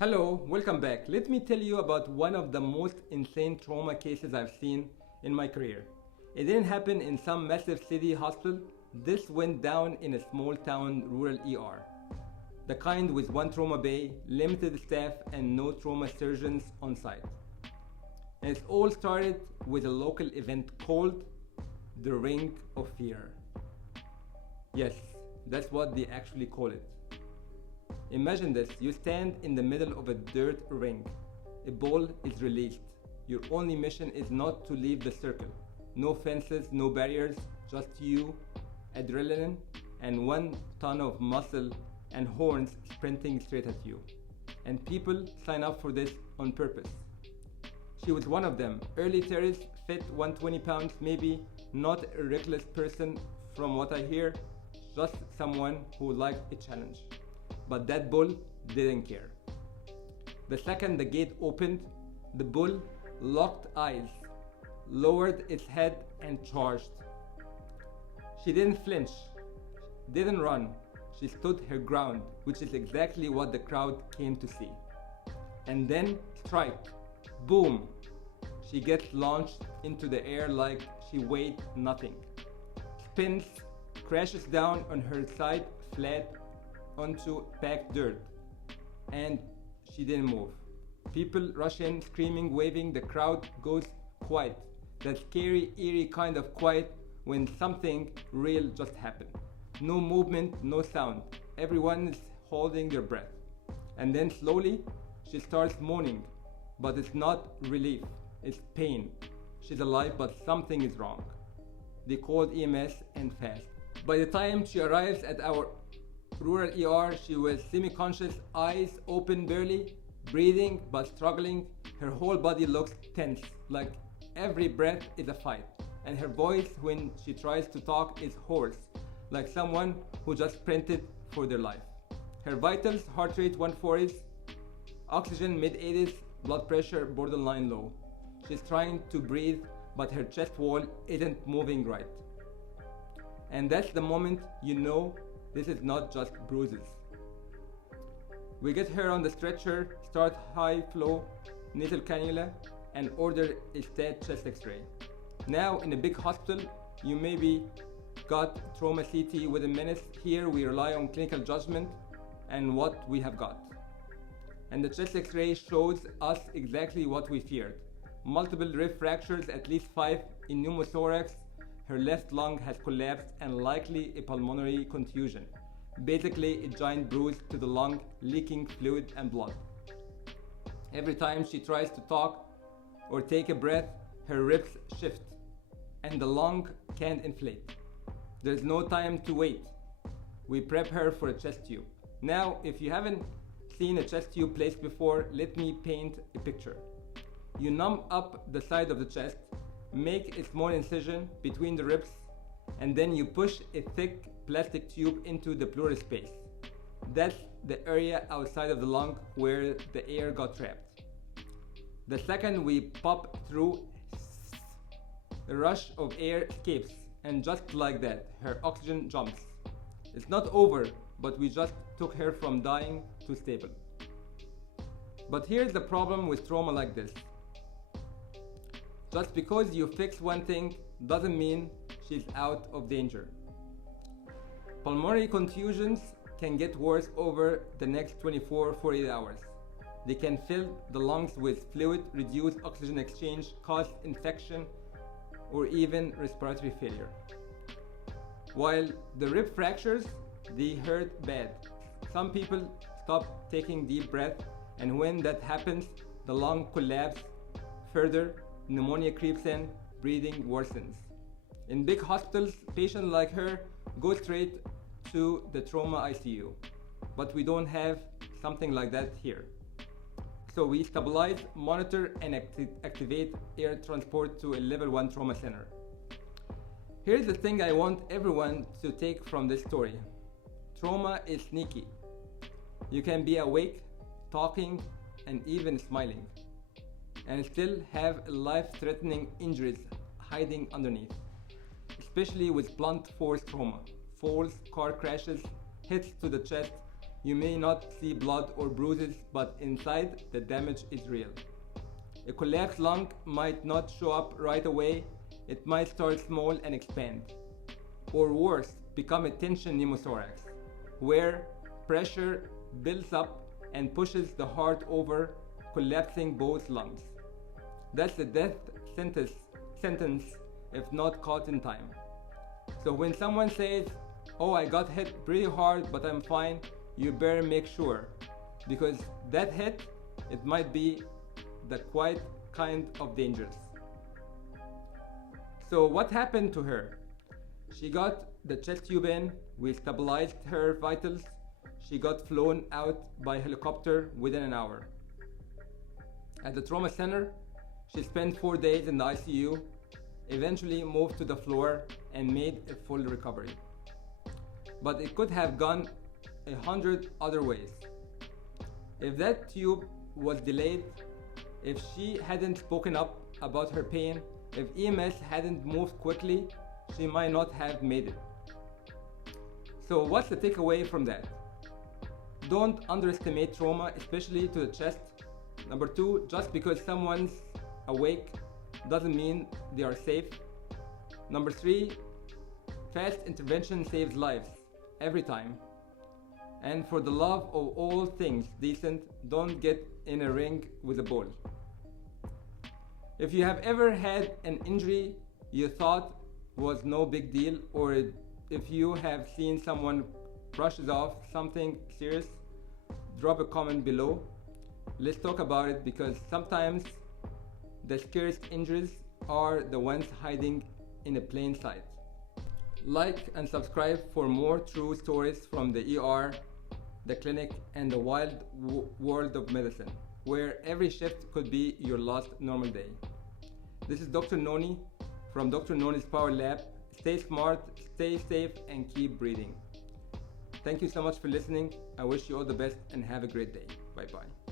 Hello, welcome back. Let me tell you about one of the most insane trauma cases I've seen in my career. It didn't happen in some massive city hospital, this went down in a small town rural ER. The kind with one trauma bay, limited staff, and no trauma surgeons on site. And it all started with a local event called the Ring of Fear. Yes, that's what they actually call it. Imagine this, you stand in the middle of a dirt ring. A ball is released. Your only mission is not to leave the circle. No fences, no barriers, just you, adrenaline, and 1 ton of muscle and horns sprinting straight at you. And people sign up for this on purpose. She was one of them. Early 30s, fit, 120 pounds maybe, not a reckless person from what I hear, just someone who liked a challenge. But that bull didn't care. The second the gate opened, the bull locked eyes, lowered its head, and charged. She didn't flinch, didn't run. She stood her ground, which is exactly what the crowd came to see. And then strike. Boom! She gets launched into the air like she weighed nothing. Spins, crashes down on her side flat onto packed dirt. And she didn't move. People rush in, screaming, waving. The crowd goes quiet. That scary, eerie kind of quiet when something real just happened. No movement, no sound. Everyone is holding their breath. And then slowly, she starts moaning. But it's not relief, it's pain. She's alive, but something is wrong. They called EMS and fast. By the time she arrives at our rural ER, she was semi-conscious, eyes open barely, breathing but struggling. Her whole body looks tense, like every breath is a fight. And her voice when she tries to talk is hoarse, like someone who just sprinted for their life. Her vitals, heart rate 140s, oxygen mid-80s, blood pressure borderline low. She's trying to breathe, but her chest wall isn't moving right. And that's the moment you know this is not just bruises. We get her on the stretcher, start high flow nasal cannula, and order a stat chest x-ray. Now in a big hospital, you maybe got trauma CT within minutes. Here we rely on clinical judgment and what we have got. And the chest x-ray shows us exactly what we feared. Multiple rib fractures, at least 5 in pneumothorax. Her left lung has collapsed and likely a pulmonary contusion. Basically a giant bruise to the lung, leaking fluid and blood. Every time she tries to talk or take a breath, her ribs shift and the lung can't inflate. There's no time to wait. We prep her for a chest tube. Now, if you haven't seen a chest tube placed before, let me paint a picture. You numb up the side of the chest, make a small incision between the ribs, and then you push a thick plastic tube into the pleural space. That's the area outside of the lung where the air got trapped. The second we pop through, a rush of air escapes, and just like that, her oxygen jumps. It's not over, but we just took her from dying to stable. But here's the problem with trauma like this. Just because you fix one thing doesn't mean she's out of danger. Pulmonary contusions can get worse over the next 24-48 hours. They can fill the lungs with fluid, reduce oxygen exchange, cause infection, or even respiratory failure. While the rib fractures, they hurt bad. Some people stop taking deep breath, and when that happens, the lung collapses further, pneumonia creeps in, breathing worsens. In big hospitals, patients like her go straight to the trauma ICU, but we don't have something like that here. So we stabilize, monitor, and activate air transport to a level 1 trauma center. Here's the thing I want everyone to take from this story. Trauma is sneaky. You can be awake, talking, and even smiling, and still have life-threatening injuries hiding underneath. Especially with blunt force trauma, falls, car crashes, hits to the chest, You may not see blood or bruises, but inside the damage is real. A collapsed lung might not show up right away. It might start small and expand. Or worse, become a tension pneumothorax, where pressure builds up and pushes the heart over, collapsing both lungs. That's a death sentence if not caught in time. So when someone says, "Oh, I got hit pretty hard, but I'm fine," you better make sure, because that hit, it might be the quite kind of dangerous. So what happened to her? She got the chest tube in, we stabilized her vitals, she got flown out by helicopter within an hour. At the trauma center, she spent 4 days in the ICU, eventually moved to the floor and made a full recovery. But it could have gone 100 other ways. If that tube was delayed, if she hadn't spoken up about her pain, if EMS hadn't moved quickly, she might not have made it. So what's the takeaway from that? Don't underestimate trauma, especially to the chest. Number 2, just because someone's awake doesn't mean they are safe. Number 3, fast intervention saves lives every time. And for the love of all things decent, don't get in a ring with a bull. If you have ever had an injury you thought was no big deal, or if you have seen someone brushes off something serious, drop a comment below. Let's talk about it, because sometimes the scariest injuries are the ones hiding in a plain sight. Like and subscribe for more true stories from the ER, the clinic, and the wild world of medicine, where every shift could be your last normal day. This is Dr. Nony from Dr. Nony's Power Lab. Stay smart, stay safe, and keep breathing. Thank you so much for listening. I wish you all the best and have a great day. Bye bye.